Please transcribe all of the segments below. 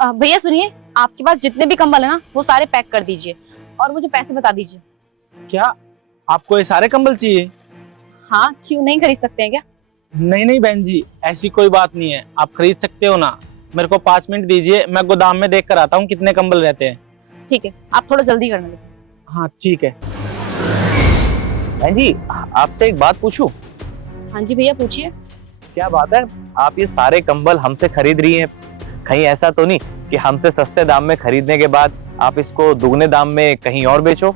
भैया सुनिए, आपके पास जितने भी कंबल है ना वो सारे पैक कर दीजिए और मुझे पैसे बता दीजिए। क्या आपको ये सारे कंबल चाहिए? हाँ, क्यों नहीं खरीद सकते हैं क्या? नहीं नहीं बहन जी, ऐसी कोई बात नहीं है, आप खरीद सकते हो ना। मेरे को 5 मिनट दीजिए, मैं गोदाम में देख कर आता हूँ कितने कंबल रहते हैं। ठीक है, आप थोड़ा जल्दी करना लेकिन। हाँ ठीक है। बहन जी, आपसे एक बात पूछूं? हाँ जी भैया पूछिए। क्या बात है, आप ये सारे कंबल हमसे खरीद रही हैं? कहीं ऐसा तो नहीं कि हमसे सस्ते दाम में खरीदने के बाद आप इसको दुगने दाम में कहीं और बेचो?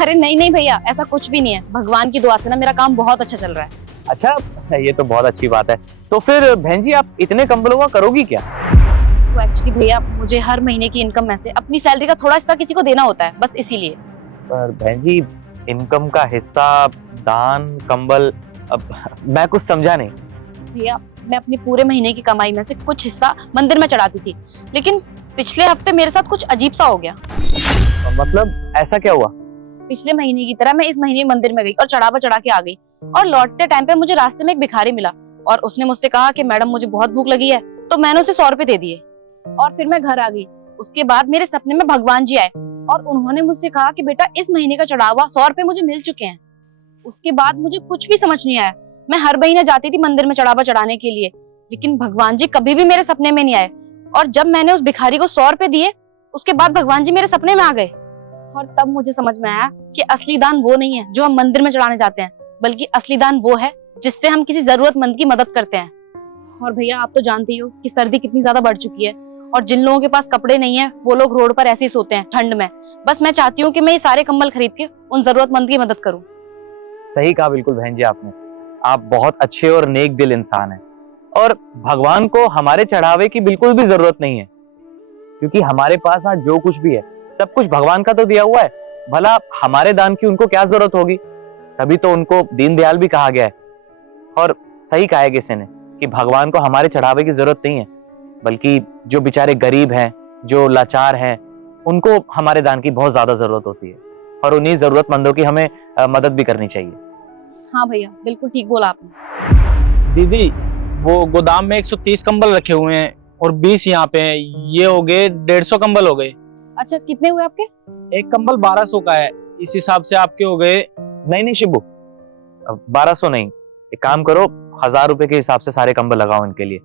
अरे नहीं नहीं भैया, ऐसा कुछ भी नहीं है। भगवान की दुआ से ना मेरा काम बहुत अच्छा चल रहा है। अच्छा, ये तो बहुत अच्छी बात है। तो फिर बहन जी, आप इतने कंबलों का करोगी क्या? तो एक्चुअली भैया मुझे हर महीने की इनकम में से अपनी सैलरी का थोड़ा हिस्सा किसी को देना होता है, बस इसीलिए। पर बहन जी, इनकम का हिस्सा, दान, कंबल, अब मैं कुछ समझा नहीं। भैया मैं अपनी पूरे महीने की कमाई में से कुछ हिस्सा मंदिर में चढ़ाती थी, लेकिन पिछले हफ्ते मेरे साथ कुछ अजीब सा हो गया। मतलब ऐसा क्या हुआ? पिछले महीने की तरह मैं इस महीने मंदिर में गई और चढ़ावा चढ़ा के आ गई। और लौटते टाइम पे मुझे रास्ते में एक भिखारी मिला और उसने मुझसे कहा कि मैडम मुझे बहुत भूख लगी है, तो मैंने उसे 100 रुपए दे दिए और फिर मैं घर आ गई। उसके बाद मेरे सपने में भगवान जी आए और उन्होंने मुझसे कहा कि बेटा इस महीने का चढ़ावा 100 रुपए मुझे मिल चुके हैं। उसके बाद मुझे कुछ भी समझ नहीं आया। मैं हर महीने जाती थी मंदिर में चढ़ावा चढ़ाने के लिए, लेकिन भगवान जी कभी भी मेरे सपने में नहीं आए। और जब मैंने उस भिखारी को 100 रुपए दिए, उसके बाद भगवान जी मेरे सपने में आ गए। और तब मुझे समझ में आया कि असली दान वो नहीं है जो हम मंदिर में चढ़ाने जाते हैं, बल्कि असली दान वो है जिससे हम किसी जरूरतमंद की मदद करते हैं। और भैया आप तो जानते ही हो कि सर्दी कितनी ज्यादा बढ़ चुकी है और जिन लोगों के पास कपड़े नहीं है वो लोग रोड पर ऐसे ही सोते हैं ठंड में। बस मैं चाहती हूँ कि मैं ये सारे कंबल खरीद के उन जरूरतमंद की मदद करूँ। सही कहा बिल्कुल बहन जी आपने। आप बहुत अच्छे और नेक दिल इंसान हैं और भगवान को हमारे चढ़ावे की बिल्कुल भी जरूरत नहीं है, क्योंकि हमारे पास आज जो कुछ भी है सब कुछ भगवान का तो दिया हुआ है। भला हमारे दान की उनको क्या जरूरत होगी? तभी तो उनको दीनदयाल भी कहा गया है। और सही कहा है किसी ने कि भगवान को हमारे चढ़ावे की जरूरत नहीं है, बल्कि जो बेचारे गरीब हैं, जो लाचार हैं, उनको हमारे दान की बहुत ज्यादा जरूरत होती है और उन्हीं जरूरतमंदों की हमें मदद भी करनी चाहिए। हाँ भैया बिल्कुल ठीक बोला आपने। दीदी, वो गोदाम में 130 कंबल रखे हुए हैं और 20 यहाँ पे हैं, ये हो गए 150 कंबल हो गए। अच्छा कितने हुए आपके? एक कंबल 1200 का है, इस हिसाब से आपके हो गए। नहीं नहीं शिबू, 1200 नहीं, एक काम करो, 1000 रुपए के हिसाब से सारे कंबल लगाओ इनके लिए,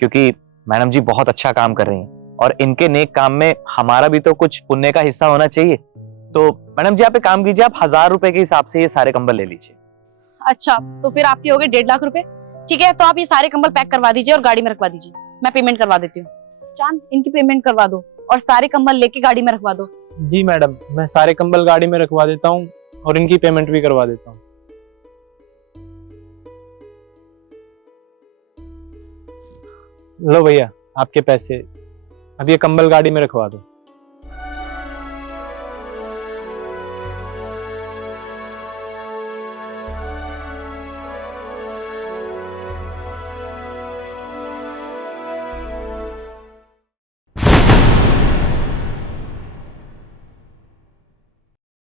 क्योंकि मैडम जी बहुत अच्छा काम कर रही हैं और इनके नेक काम में हमारा भी तो कुछ पुण्य का हिस्सा होना चाहिए। तो मैडम जी आप एक काम कीजिए, आप 1000 रुपए के हिसाब से ये सारे कंबल ले लीजिए। अच्छा तो फिर आपके हो गए 1.5 लाख रुपए। ठीक है, तो आप ये सारे कंबल पैक करवा दीजिए और गाड़ी में रखवा दीजिए। मैं पेमेंट करवा देती हूँ। चांद इनकी पेमेंट करवा दो और सारे कंबल लेके गाड़ी में रखवा दो। जी मैडम, मैं सारे कंबल गाड़ी में रखवा देता हूँ और इनकी पेमेंट भी करवा देता हूँ। लो भैया आपके पैसे, अब ये कंबल गाड़ी में रखवा दो।